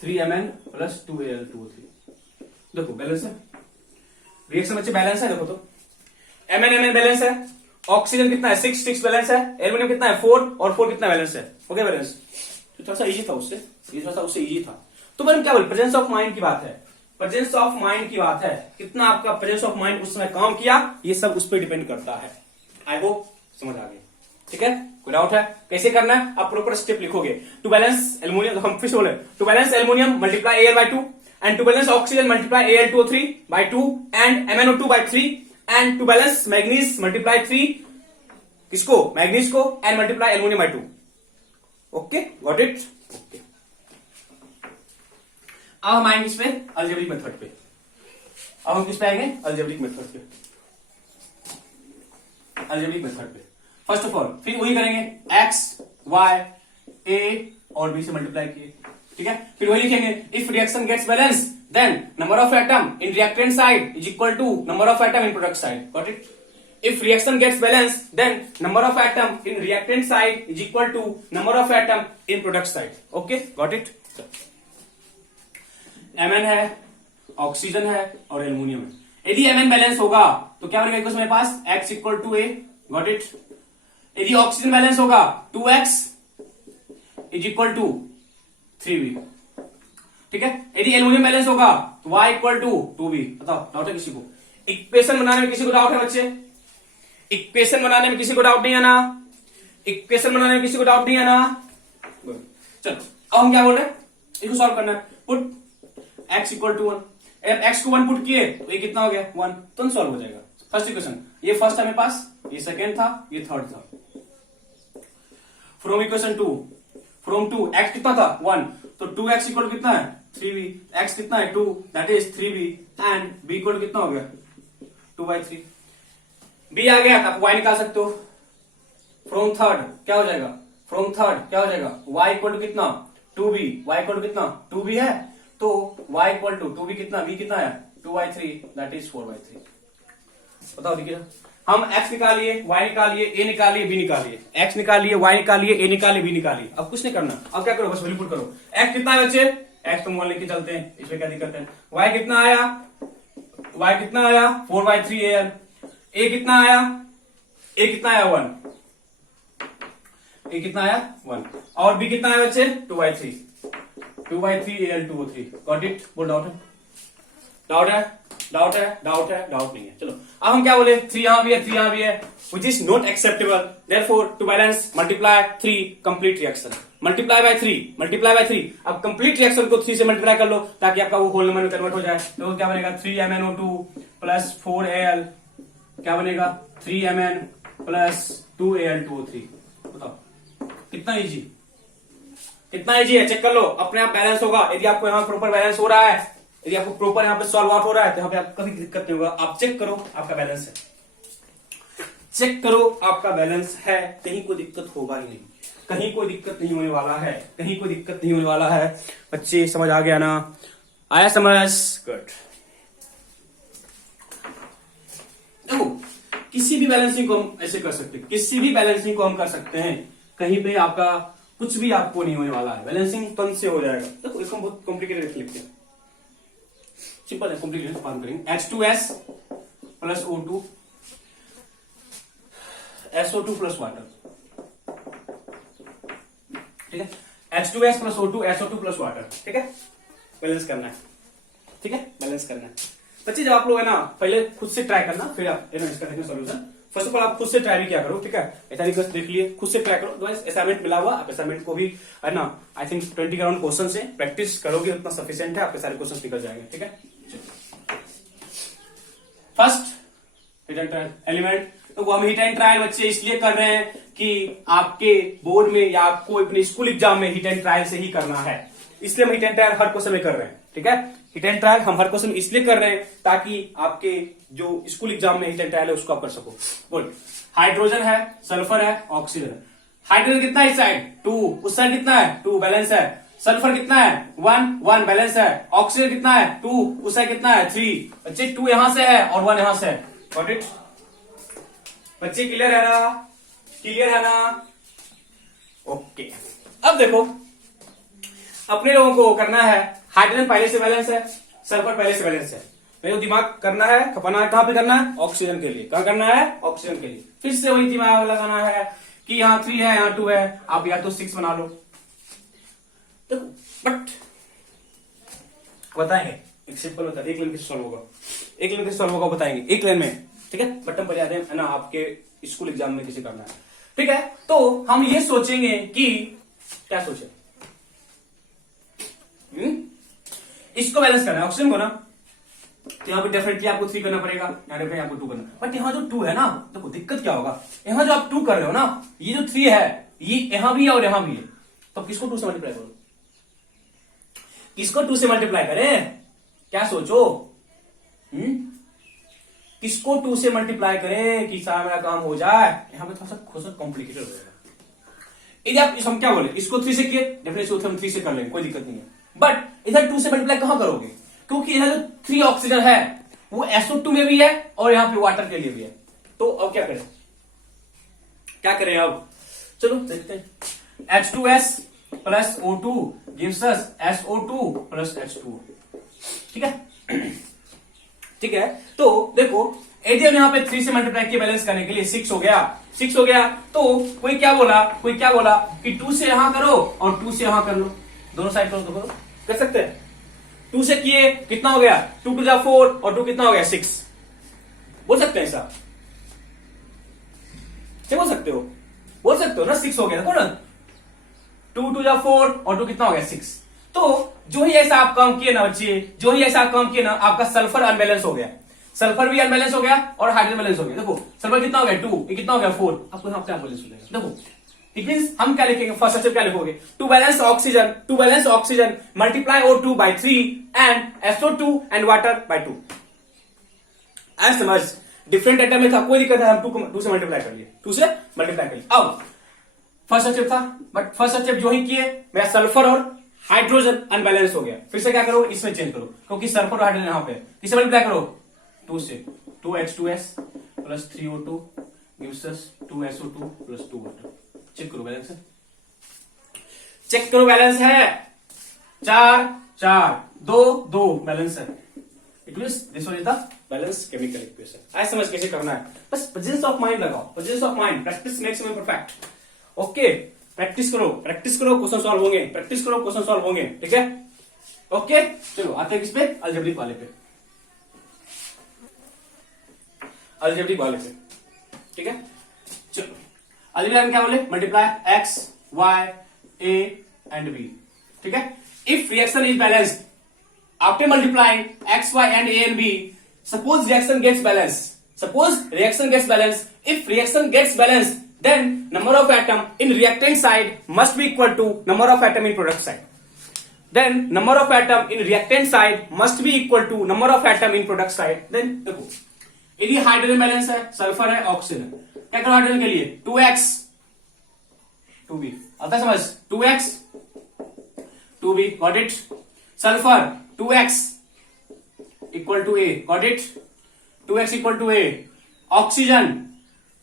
3Mn plus 2Al2O3। देखो बैलेंस है, रिएक्शन बच्चे बैलेंस है, देखो तो Mn बैलेंस है, ऑक्सीजन कितना है 6 बैलेंस है, एल्युमिनियम कितना है 4 और 4 कितना बैलेंस है, हो गया बैलेंस। तो थोड़ा सा इजी था उससे, ये थोड़ा सा उससे इजी था। तो मैंने क्या बोल, प्रेजेंस ऑफ माइंड की बात है, प्रेजेंस ऑफ माइंड की बात है, कितना आपका प्रेजेंस ऑफ माइंड उस समय काम किया, ये सब उस पर डिपेंड करता है। आई होप समझ आ गई, ठीक है। कोई डाउट है कैसे करना है, आप प्रॉपर स्टेप लिखोगे। टू बैलेंस एल्युमिनियम, हम फिर बोले to balance aluminium multiply Al by 2 and to balance oxygen multiply Al2O3 by 2 and MnO2 by 3 and to balance manganese multiply 3 किसको, मैग्नीज को, and multiply aluminium by 2। Okay got it, okay. अब हम आएंगे इस पे अलजेब्रिक मेथड पे, अब हम किस पे आएंगे, अलजेब्रिक मेथड पे, अलजेब्रिक मेथड पे। फर्स्ट ऑफ ऑल फिर वही करेंगे, x y a और b से मल्टीप्लाई किए, ठीक है। फिर वही लिखेंगे, if reaction gets balance then number of atom in reactant side is equal to number of atom in product side, got it. If reaction gets balanced, then number of atom in reactant side is equal to number of atom in product side. Okay, got it? Mn है, oxygen है और aluminium है। यदि Mn balance होगा तो क्या बनेगा मेरे पास x equal to a, got it. यदि ऑक्सीजन बैलेंस होगा 2x is equal to 3b, ठीक है। यदि एल्युमिनियम बैलेंस होगा तो y इक्वल टू 2b। बताओ डाउट है किसी को, इक्वेशन बनाने में किसी को डाउट है बच्चे, इक्वेशन बनाने में किसी को डाउट नहीं है ना, इक्वेशन बनाने में किसी को डाउट नहीं है ना। चलो अब हम क्या बोल रहे हैं, इसको सॉल्व करना है। Put x equal to 1, x को 1 पुट किए तो ये कितना हो गया 1, तो सॉल्व हो जाएगा। फर्स्ट इक्वेशन, ये फर्स्ट था मेरे पास, ये सेकेंड था, ये थर्ड था। फ्रॉम इक्वेशन 2, फ्रॉम 2 x कितना था 1, तो 2x इक्वल कितना है 3b, x कितना है 2 that is 3b and b equal कितना हो गया 2/3। b आ गया, आप y निकाल सकते हो। फ्रॉम थर्ड क्या हो जाएगा, फ्रॉम थर्ड क्या हो जाएगा, y इक्वल टू कितना 2b, y इक्वल टू कितना 2b है, तो y इक्वल टू 2b कितना, b कितना है 2/3 दैट इज 4/3। बताओ देखिए, हम x निकालिए, y निकालिए, a निकालिए, b निकालिए, x निकालिए, y निकालिए, a निकालिए, b निकालिए। अब कुछ नहीं करना, अब क्या करो बस वैल्यू पुट करो। x कितना है बच्चे, x तो मान लेके चलते हैं, इसमें क्या दिक्कत है। y कितना आया, y कितना आया 4/3 Al, a कितना आया, a कितना आया 1, a कितना आया 1 और b कितना आया बच्चे 2/3 Al2O3, गॉट इट। बोल डाउट है, डाउट है, डाउट है, डाउट है, डाउट नहीं है। चलो अब हम क्या बोले, 3 यहां भी है, 3 यहां भी है, which is not acceptable, therefore to balance multiply 3 complete reaction, multiply by 3, multiply by 3। अब complete reaction को 3 से मल्टीप्लाई कर लो ताकि आपका वो होल नंबर में कन्वर्ट हो जाए। तो क्या बनेगा 3MnO2 प्लस 4Al, क्या बनेगा 3Mn प्लस 2Al2O3। बताओ कितना इजी, कितना इजी है, चेक कर लो, अपने आप बैलेंस होगा। यदि आपको यहाँ प्रॉपर बैलेंस हो रहा है, यदि आपको प्रॉपर यहाँ पे सॉल्व आउट हो रहा है तो यहाँ पे आपको कभी दिक्कत नहीं होगा। आप चेक करो आपका बैलेंस है, चेक करो आपका बैलेंस है, कहीं कोई दिक्कत होगा ही नहीं, कहीं कोई दिक्कत नहीं होने वाला है, कहीं कोई दिक्कत नहीं होने वाला है। बच्चे समझ आ गया ना, आया समझ, गुड। देखो किसी भी बैलेंसिंग को हम ऐसे कर सकते हैं, किसी भी बैलेंसिंग को हम कर सकते हैं, कहीं पे आपका कुछ भी आपको नहीं होने वाला है, बैलेंसिंग तुरंत से हो जाएगा। देखो इसको बहुत कॉम्प्लिकेटेड लिखते हैं, सिंपल है, कॉम्प्लिकेटेड फॉर्म करेंगे। H2S plus O2, SO2 plus water, ठीक है। H2S plus O2, SO2 plus water, ठीक है। बैलेंस करना है, ठीक है, बैलेंस करना है। बच्चे जब आप लोग है ना पहले खुद से ट्राई करना, फिर आप इसका देखना सॉल्यूशन। फर्स्ट ऑफ ऑल आप खुद से ट्राई भी क्या करो, ठीक है, ऐसा देख लिए, खुद से ट्राई करो। असाइनमेंट मिला हुआ, आप असाइनमेंट को भी है ना आई थिंक 20 अराउंड क्वेश्चन से प्रैक्टिस करोगे उतना सफिशिएंट है, आपके सारे क्वेश्चन निकल जाएंगे, ठीक है। First hit and trial element. तो हम हिट एंड ट्रायल बच्चे इसलिए कर रहे हैं कि आपके बोर्ड में या आपको अपने स्कूल एग्जाम में हिट एंड ट्रायल से ही करना है, इसलिए हम hit and trial her question में कर रहे हैं। ठीक है, हिट एंड ट्रायल हम हर क्वेश्चन इसलिए कर रहे हैं ताकि आपके जो स्कूल एग्जाम में हिट एंड ट्रायल है उसको आप कर सको। बोल, हाइड्रोजन है, सल्फर है, ऑक्सीजन है। हाइड्रोजन कितना है इस साइड 2, उस साइड कितना है 2, बैलेंस है। सल्फर कितना है 1 बैलेंस है। ऑक्सीजन कितना है 2, उस साइड कितना है 3। बच्चे 2 यहां से है और 1 यहां से है। गॉट इट बच्चे, क्लियर है ना? क्लियर है ना? ओके, अब देखो अपने लोगों को करना है, हाइड्रोजन पहले से बैलेंस है, सल्फर पहले से बैलेंस है। मेरे को दिमाग करना है, खपाना है, कहां पे करना है? ऑक्सीजन के लिए। कहां करना है? ऑक्सीजन के लिए। फिर से वही दिमाग लगाना है कि यहाँ 3 है, यहाँ 2 है, आप या तो 6 बना लो। देखो बट बताएंगे, एक सिंपल होता है, एक लाइन कैसे सॉल्व होगा, एक लाइन कैसे सॉल्व होगा बताएंगे, एक लाइन में। ठीक है, बटन पर याद है ना, आपके स्कूल एग्जाम में कैसे करना है। ठीक है, तो हम ये सोचेंगे कि क्या सोचे, इसको बैलेंस करना है ऑक्सीजन को ना, तो यहाँ पे डेफिनेटली आपको 3 करना पड़ेगा, यहाँ पे आपको 2 करना। बट यहाँ जो 2 है ना, देखो दिक्कत क्या होगा, यहाँ जो आप 2 कर रहे हो ना, ये जो 3 है ये यहाँ भी है और यहाँ भी है, तो किसको 2 से मल्टीप्लाई करो, किसको 2 से मल्टीप्लाई करें, क्या सोचो? किसको 2 से मल्टीप्लाई करें कि सारा मेरा काम हो जाए? यहाँ पे थोड़ा सा कॉम्प्लिकेटेड हो जाएगा। इधर आप हम क्या बोले, इसको 3 से किए, डेफिनेटली हम 3 से कर लेंगे, कोई दिक्कत नहीं है। बट इधर 2 से मल्टीप्लाई कहां करोगे, क्योंकि इधर जो 3 ऑक्सीजन है वो SO2 में भी है और यहाँ पे वाटर के लिए भी है। तो अब क्या करें, क्या करें अब? चलो देखते हैं। H2S प्लस O2 गिव्स अस SO2 प्लस H2O। ठीक है, ठीक है, तो देखो यदि हम यहाँ पे 3 से मल्टीप्लाई किया बैलेंस करने के लिए 6 हो गया, 6 हो गया। तो कोई क्या बोला कि 2 से यहां करो और 2 से यहां कर लो, दोनों साइड करो, कर सकते हैं। 2 से किए कितना हो गया, 2 2 जा 4 और 2 कितना हो गया 6, बोल सकते हैं ऐसा, क्या बोल सकते हो ना, 6 हो गया देखो ना, 2 2 जा 4 और 2 कितना हो गया 6। तो जो ही ऐसा आप काम किए ना बच्चे, जो ही ऐसा आप काम किए ना, आपका सल्फर अनबैलेंस हो गया, सल्फर भी अनबैलेंस हो गया और हाइड्रोजन बैलेंस हो गया। देखो सल्फर कितना हो गया 2, ये कितना हो गया 4, आपको यहाँ पे बैलेंस हो जाएगा। देखो इट मींस हम क्या लिखेंगे, फर्स्ट स्टेप क्या लिखोगे, to balance oxygen multiply O2 by 3 and SO2 and water by 2। आज समझ, डिफरेंट एटम में था, कोई दिक्कत है, हम 2 से मल्टीप्लाई कर लिए, 2 से मल्टीप्लाई कर लिए। अब फर्स्ट स्टेप था, बट फर्स्ट स्टेप जो ही किए, मेरा सल्फर और हाइड्रोजन अनबैलेंस हो गया। फिर से क्या करो, इसमें चेंज करो, क्योंकि सल्फर और हाइड्रोजन यहां पे, किससे मल्टीप्लाई करो 2 से, 2H2S plus 3O2 gives us 2SO2 plus 2 water. Check करो बैलेंस है, चेक करो बैलेंस है, 4 4 2 2 बैलेंस है। It means this was the balance chemical equation. आज समझ कैसे करना है, बस प्रेजेंस ऑफ माइंड लगाओ, presence of mind, practice makes man perfect. Okay, practice करो, क्वेश्चन सॉल्व होंगे, प्रैक्टिस करो, क्वेश्चन सॉल्व होंगे। ठीक है, ओके, चलो आते हैं किस पे, अलजेब्रिक वाले पे, अलजेब्रिक वाले पे। ठीक है, चलो अलजेब्रिक में क्या बोले, multiply x y a and b। ठीक है, if reaction is balanced after multiplying x y and a and b, suppose reaction gets balanced, if reaction gets balanced, then number of atom in reactant side must be equal to number of atom in product side, then number of atom in reactant side must be equal to number of atom in product side। then देखो यदि hydrogen balance है, sulphur है, oxygen है, क्या करो hydrogen के लिए 2x 2b, आता समझ, 2x 2b, got it. Sulphur 2x equal to a, got it, 2x equal to a। Oxygen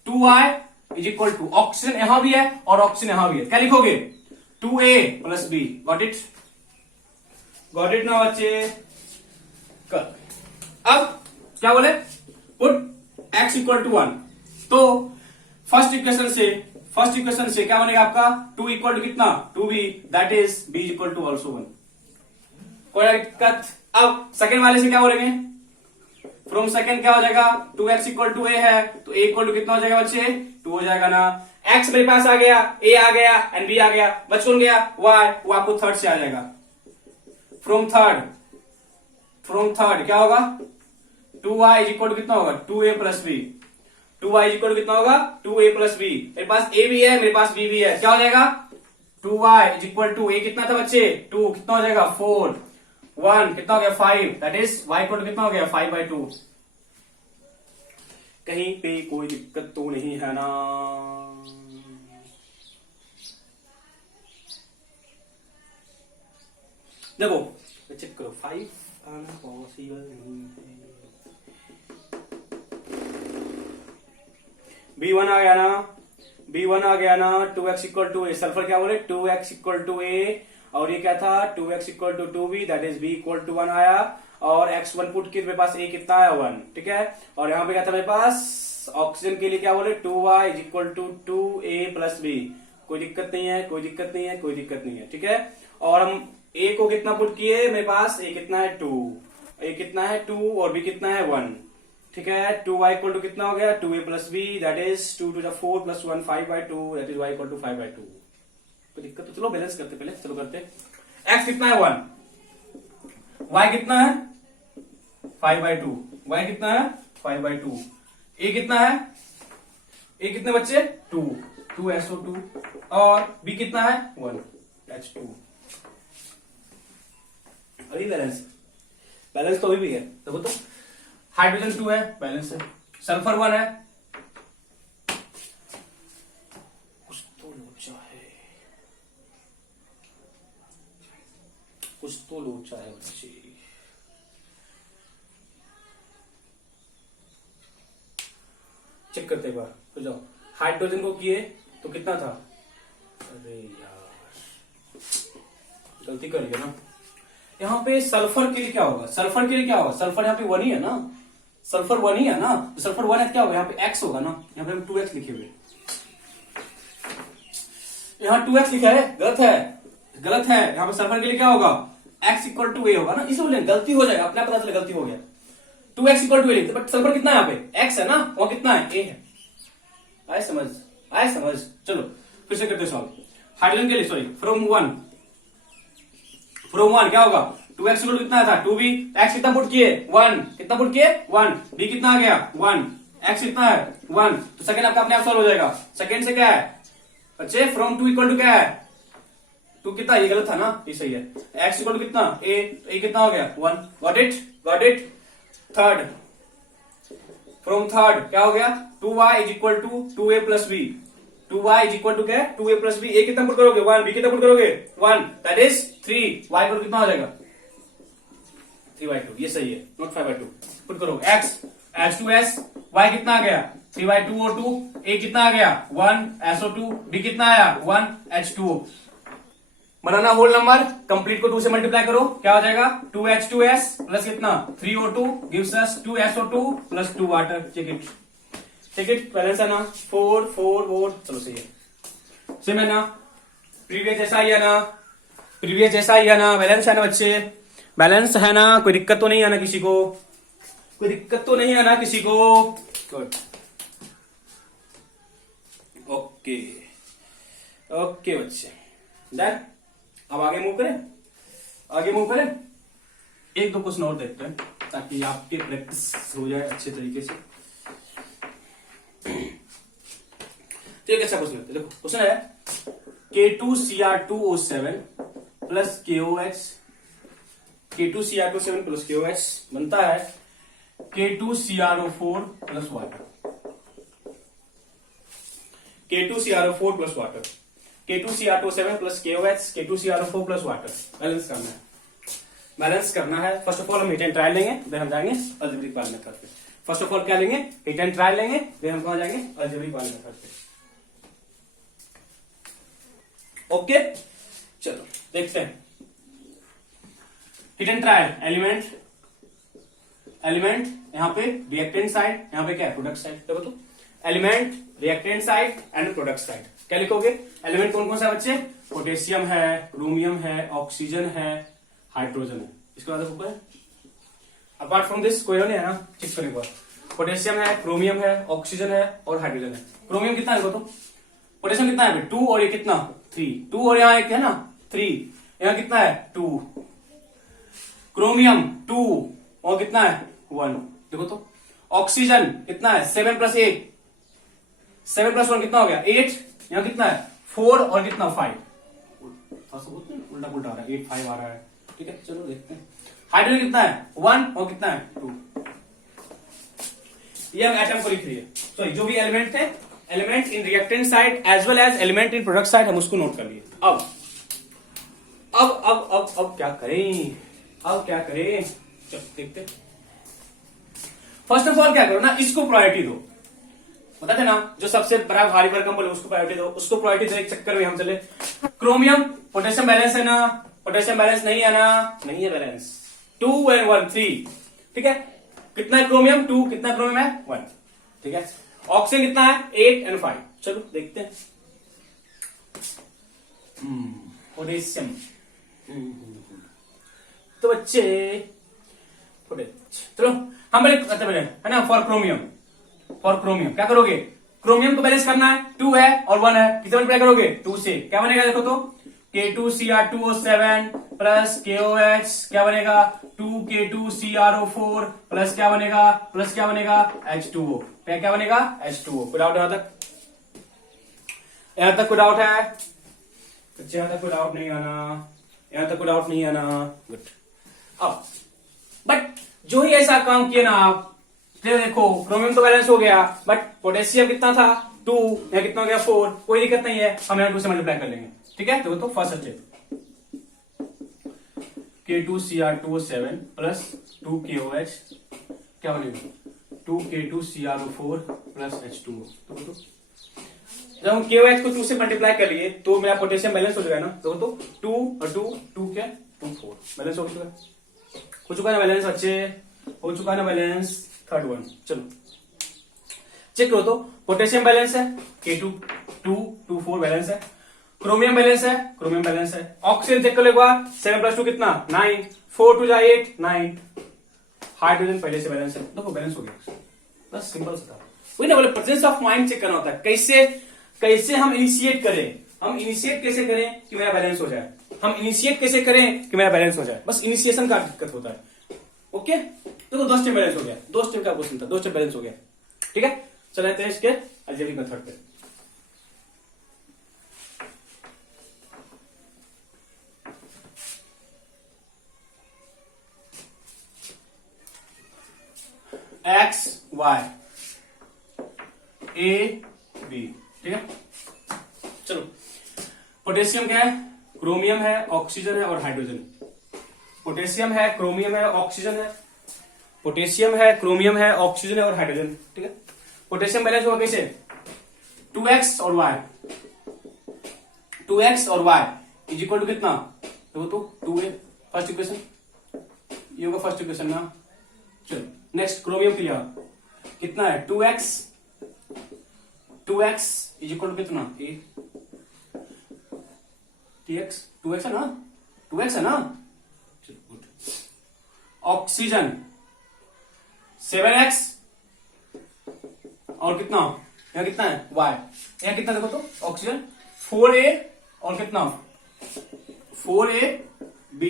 2y is equal to, oxygen यहां भी है और ऑक्सीजन यहां भी है, क्या लिखोगे 2a plus b, got it ना बच्चे। कर, अब क्या बोले, पुट x इक्वल टू 1, तो फर्स्ट इक्वेशन से क्या बनेगा आपका, 2 इक्वल टू कितना 2b, that is b equal to also 1, कोई दिक्कत। अब सेकेंड वाले से क्या बोलेंगे, फ्रॉम सेकेंड क्या हो जाएगा, 2x इक्वल टू a है, तो a इक्वल टू कितना हो जाएगा बच्चे 2 हो जाएगा ना। x मेरे पास आ गया, a आ गया एंड b आ गया, बच कौन गया y, वो आपको थर्ड से आ जाएगा। फ्रॉम थर्ड क्या होगा, 2y इज इक्वल टू कितना होगा 2a plus B. 2y is equal to कितना होगा 2a प्लस बी। मेरे पास a भी है, मेरे पास b भी है, क्या हो जाएगा 2y is equal to a कितना था बच्चे 2, कितना हो जाएगा 4, 1 कितना हो गया 5, that is y equal to कितना हो गया 5/2। कहीं पे कोई दिक्कत तो नहीं है ना? देखो चेक करो 5 आना पॉसिबल नहीं है। B1 आ गया ना, B1 आ गया ना, 2x equal to A, sulphur क्या बोले 2x इक्वल टू ए, और ये क्या था 2x equal to 2b, that is b equal to 1 आया, और x1 पुट किया मेरे पास a कितना आया 1, ठीक है। और यहाँ पे क्या था मेरे पास ऑक्सीजन के लिए क्या बोले 2y is equal to 2a plus b, कोई दिक्कत नहीं है, कोई दिक्कत नहीं है, कोई दिक्कत नहीं है, ठीक है। और हम a को कितना पुट किए, मेरे पास a कितना है 2, a कितना है 2 और b कितना है 1, ठीक है। 2y इक्वल टू कितना हो गया 2a plus B, that is 2 to the 4 plus 1 5/2, that is y equal to 5/2। तो दिक्कत तो चलो बैलेंस करते पहले, चलो करते। x कितना है 1, y कितना है 5/2, y कितना है 5/2, a कितना है a कितने बच्चे 2 SO2, और b कितना है 1 H2। अभी बैलेंस तो अभी भी है, देखो तो हाइड्रोजन 2 है, बैलेंस है, सल्फर 1 है, कुछ तो लोचा है, कुछ तो लोचा है बच्चे। चेक करते एक बार, तो जाओ हाइड्रोजन को किए तो कितना था, अरे यार गलती कर लिया ना। यहाँ पे सल्फर के लिए क्या होगा, सल्फर के लिए क्या होगा, सल्फर यहाँ पे 1 ही है ना, सल्फर 1 ही है ना, तो सल्फर 1 है क्या होगा यहाँ पे x होगा ना, यहाँ पे हम 2x लिखे हुए, यहाँ 2x लिखा है, गलत है, गलत है। यहाँ पे सल्फर के लिए क्या होगा x इक्वल टू a होगा ना, इसे बोले गलती हो जाएगा, अपने आप पता चला गलती हो गया, 2x इक्वल टू a लिखते, बट सल्फर कितना है यहाँ पे x है ना, वहां कितना है a है। आए समझ, आए समझ। चलो फिर से करते सॉल्व। हाइड्रोजन के लिए सॉरी फ्रॉम 1 क्या होगा 2x इक्वल कितना था 2b, x कितना पुट किए 1, कितना पुट किए 1, b कितना आ गया 1, x कितना है 1, तो सेकंड आपका अपने आप सॉल्व हो जाएगा। सेकंड से क्या है बच्चे फ्रॉम 2 इक्वल टू क्या है 2 कितना, ये गलत था ना, ये सही है। x इक्वल टू कितना a कितना हो गया 1, got it. Third from third क्या हो गया 2y is equal to 2a plus b, 2y is equal to क्या है 2a प्लस b, a कितना पुट करोगे 1, b कितना पुट करोगे 1, दैट इज 3, y इक्वल कितना हो जाएगा 3/2, ये सही है, नॉट 5/2। पुट करो x H2S, y कितना आ गया 3/2O2, a कितना आ गया 1 SO2, b कितना आया 1 H2O। बनाना होल नंबर, कंप्लीट को 2 से मल्टीप्लाई करो, क्या हो जाएगा 2H2S प्लस कितना 3O2 gives us 2SO2 plus 2 water. Check it balance है ना 4 4 4, चलो सही है, सेम है ना, प्रीवियस जैसा ही है ना, प्रीवियस जैसा ही है ना, बैलेंस है ना बच्चे, बैलेंस है ना, कोई दिक्कत तो नहीं है ना किसी को, कोई दिक्कत तो नहीं है ना किसी को, गुड ओके ओके बच्चे डन। अब आगे मूव करें, आगे मूव करें, एक दो क्वेश्चन और देखते हैं ताकि आपकी प्रैक्टिस हो जाए अच्छे तरीके से। तो एक अच्छा क्वेश्चन है, देखो क्वेश्चन है K2Cr2O7 plus KOH, K2Cr2O7 plus KOH बनता है K2CrO4 plus water, K2CrO4 plus water, K2Cr2O7 plus KOH, K2CrO4 plus water. Balance करना है, बैलेंस करना है। फर्स्ट ऑफ ऑल हम हिट एंड ट्रायल लेंगे, फिर हम जाएंगे अलजेब्रिक पार्ट मेथड पे। फर्स्ट ऑफ ऑल क्या लेंगे हिट एंड ट्रायल लेंगे, फिर हम कहां जाएंगे अलजेब्रिक पार्ट मेथड पे। ओके चलो देखते हैं हिट एंड ट्रायल। एलिमेंट यहाँ पे रिएक्टेंट साइड, यहाँ पे क्या है प्रोडक्ट साइड। देखो तो element reactant side and product side क्या लिखोगे। एलिमेंट कौन कौन सा बच्चे, पोटेशियम है, क्रोमियम है, ऑक्सीजन है, हाइड्रोजन है। इसके बाद ऊपर अपार्ट फ्रॉम दिस कोई नहीं है ना, चेक करें एक बार। पोटेशियम है, क्रोमियम है, ऑक्सीजन है और हाइड्रोजन है। क्रोमियम कितना है देखो तो, पोटेशियम कितना है 2 और ये कितना 3, 2 और यहाँ एक है ना 3, यहाँ कितना है 2, क्रोमियम 2 और कितना है 1, देखो तो ऑक्सीजन कितना है 7 + 8, 7 + 1 कितना हो गया 8, यहाँ कितना है 4 और कितना 5, उल्टा पुल्टा आ रहा है 8 5 आ रहा है। ठीक है चलो देखते हैं। हाइड्रोजन कितना है 1 और कितना है 2। ये हम एटम को लिख रही है, सॉरी जो भी एलिमेंट थे, element in reactant side as well as element in product side, हम उसको नोट कर लिए। अब क्या करें, अब क्या करें, चलो देखते। फर्स्ट ऑफ ऑल क्या करो ना, इसको प्रायोरिटी दो, बताते ना जो सबसे बड़ा भारी भरकम बोले उसको प्रायोरिटी दो, उसको प्रायोरिटी देने के चक्कर में हम चले। क्रोमियम पोटेशियम बैलेंस है ना, पोटेशियम बैलेंस नहीं है ना, नहीं है बैलेंस, 2 and 1 3। ठीक है कितना है क्रोमियम 2, कितना क्रोमियम है 1। ठीक है ऑक्सीजन कितना है 8 and 5। चलो देखते हैं। पोटेशियम तो बच्चे चलो हम पहले है ना फॉर क्रोमियम क्या करोगे, क्रोमियम को बैलेंस करना है, 2 है और 1 है, कितना मल्टीप्लाई करोगे 2 से, क्या बनेगा देखो तो K2Cr2O7 प्लस KOH, क्या बनेगा 2K2Cr4 प्लस क्या बनेगा H2O, क्या बनेगा H2O। कोई डाउट यहां तक कोई डाउट है बच्चे, यहां तक कोई डाउट नहीं आना, गुड। अब बट जो ही ऐसा काम किया ना आप, फिर देखो क्रोमियम तो बैलेंस हो गया, बट पोटेशियम कितना था 2, या कितना हो गया 4, कोई दिक्कत नहीं है, हम यहाँ 2 से मल्टीप्लाई कर लेंगे। ठीक है तो first step K2Cr2O7 plus 2KOH, क्या बनेगा 2K2Cr4 प्लस H2O। तो जब हम KOH को 2 से मल्टीप्लाई कर लिए तो मेरा पोटेशियम बैलेंस हो जाएगा ना, तो 2 और 2 क्या 2 4 बैलेंस हो चुका है ना बैलेंस बच्चे, हो चुका है ना बैलेंस। थर्ड वन चलो चेक करो तो पोटेशियम बैलेंस है K2 2 4 बैलेंस है, क्रोमियम बैलेंस है, ऑक्सीजन चेक कर लो एक बार 7 + 2 कितना 9, 4 2 8 9, हाइड्रोजन पहले से बैलेंस है, देखो बैलेंस हो गया, बस सिंपल सा था। वही ना बोले प्रेजेंस ऑफ माइंड चेक करना होता है, कैसे हम इनिशिएट करें, हम इनिशिएट कैसे करें कि मेरा बैलेंस हो जाए, हम इनिशिएट कैसे करें कि मेरा बैलेंस हो जाए, बस इनिशिएशन का दिक्कत होता है। ओके तो 2 स्टेप बैलेंस हो गया, 2 स्टेप का क्वेश्चन था, 2 स्टेप बैलेंस हो गया। ठीक है चलते हैं इसके अलजेब्रिक मेथड पे। X Y A B। ठीक है चलो पोटेशियम क्या है, क्रोमियम है, ऑक्सीजन है और हाइड्रोजन। पोटेशियम है, क्रोमियम है, ऑक्सीजन है, पोटेशियम है, क्रोमियम है, ऑक्सीजन है और हाइड्रोजन। ठीक है पोटेशियम बैलेंस होगा कैसे 2x और y, 2x और y इज इक्वल टू कितना देखो तो 2a, फर्स्ट इक्वेशन ये होगा फर्स्ट इक्वेशन ना। चलो नेक्स्ट क्रोमियम क्लियर कितना है 2x इज इक्वल टू कितना a, टू एक्स है ना, 2x है ना। चलो गुड। ऑक्सीजन 7x और कितना यहाँ कितना है y, यहाँ कितना देखो तो ऑक्सीजन 4a और कितना 4ab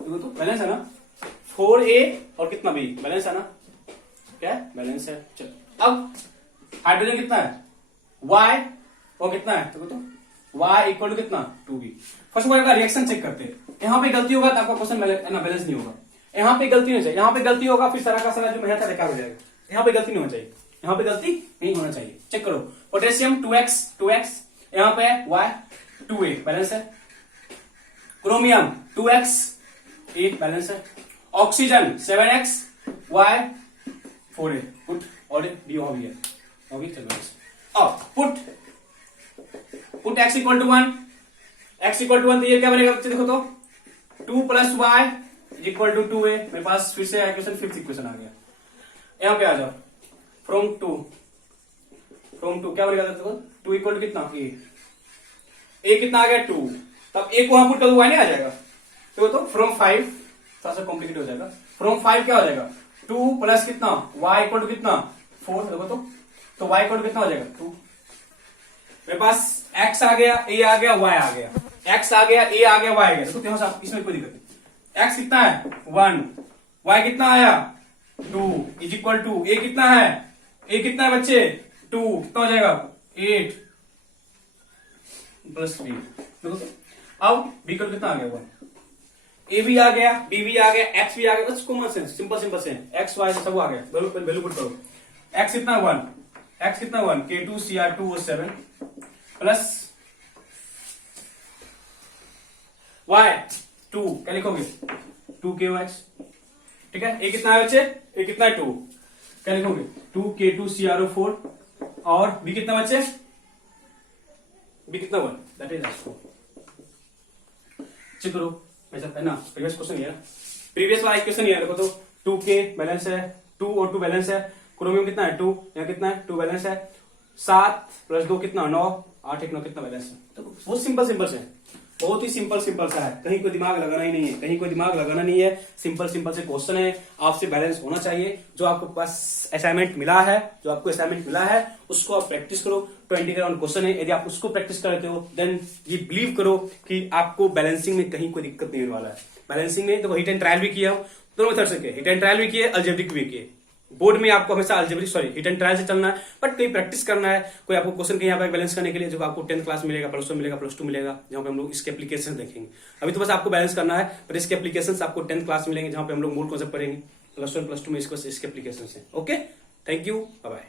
देखो तो बैलेंस है ना, 4a और कितना b बैलेंस है ना, क्या बैलेंस है। चलो अब हाइड्रोजन कितना है y और कितना है देखो तो y इक्वल टू कितना 2b। First of all reaction check करते हैं, यहाँ पे गलती होगा तो आपका क्वेश्चन बैलेंस नहीं होगा, यहाँ पे गलती नहीं चाहिए, यहाँ पे गलती होगा फिर सारा का सारा जो मेहनत है बेकार हो जाएगा, यहाँ पे गलती नहीं होना चाहिए, यहाँ पे गलती नहीं होना चाहिए। चेक करो पोटेशियम 2x यहाँ पे y 2a बैलेंस है, क्रोमियम 2x a बैलेंस है, oxygen 7x y 4a good और डी हो गया होगी। चलो अब put x equal to 1, x equal to 1 तो ये क्या बनेगा बच्चे देखो तो 2 + y इक्वल टू 2a। मेरे पास फिर से इक्वेशन फिफ्थ इक्वेशन आ गया, यहाँ पे आ जाओ फ्रॉम टू क्या बनेगा देखो 2 इक्वल टू कितना a कितना आ गया 2, तब a को वहां पुट कर दो y नहीं आ जाएगा, तो फ्रॉम 5 थोड़ा सा कॉम्प्लिकेट हो जाएगा, फ्रॉम 5 क्या हो जाएगा 2 प्लस कितना y इक्वल टू कितना 4 देखो तो y इक्वल टू कितना हो जाएगा 2। मेरे पास x आ गया a आ गया y आ गया, x आ गया a आ गया y आ गया, देखो इसमें कोई दिक्कत नहीं। x कितना है 1, y कितना आया 2 इज इक्वल टू ए कितना है, ए कितना है बच्चे 2, कितना हो जाएगा 8 प्लस बी। देखो तो अब बी का कितना आ गया 1, ए भी आ गया, बी भी आ गया, एक्स भी आ गया, बस कॉमन सेंस, सिंपल सिंपल से एक्स वाई सब आ गया, वैल्यू पुट करो। एक्स कितना 1, एक्स कितना 1 K2 CR2 was 7 plus y 2, क्या लिखोगे 2KOX, ठीक है। ए कितना है बच्चे, ए कितना है 2, क्या लिखोगे 2K2 CRO4 और बी कितना बच्चे, बी कितना 1, दैट इज आंसर। चेक करो ऐसा है ना, प्रीवियस क्वेश्चन ये है, प्रीवियस वाला इक्वेशन ये है, देखो तो 2K बैलेंस है, 2 और 2 बैलेंस है, क्रोमियम कितना है 2, यहाँ कितना है 2 बैलेंस है, 7 प्लस 2 कितना 9, 8 1 9 कितना बैलेंस है। तो बहुत सिंपल सिंपल से, बहुत ही सिंपल सिंपल सा है, कहीं कोई दिमाग लगाना ही नहीं है, कहीं कोई दिमाग लगाना नहीं है, सिंपल सिंपल से क्वेश्चन है, आपसे बैलेंस होना चाहिए। जो आपको पास असाइनमेंट मिला है, जो आपको असाइनमेंट मिला है उसको आप प्रैक्टिस करो। 20 का क्वेश्चन है, यदि आप उसको प्रैक्टिस करते हो देन ये बिलीव करो कि आपको बैलेंसिंग में कहीं कोई दिक्कत नहीं होने वाला है। बैलेंसिंग में देखो हिट एंड ट्रायल भी किया हो, दोनों मेथड से किए, हिट एंड ट्रायल भी किए, अलजेब्रिक भी किए। बोर्ड में आपको हमेशा अलजेब्रिक हिट एंड ट्रायल से चलना है, बट कहीं प्रैक्टिस करना है, कोई आपको क्वेश्चन कहीं यहाँ पे बैलेंस करने के लिए, जो आपको 10th क्लास मिलेगा, प्लस 1 मिलेगा, प्लस 2 मिलेगा, जहाँ पे हम लोग इसके एप्लीकेशन देखेंगे। अभी तो बस आपको बैलेंस करना है, पर इसके एप्लीकेशन आपको 10th क्लास मिलेंगे, जहाँ पे हम लोग मूल कॉन्सेप्ट पढ़ेंगे, प्लस 1 प्लस 2 में इसके एप्लीकेशन है। Okay, thank you, bye bye.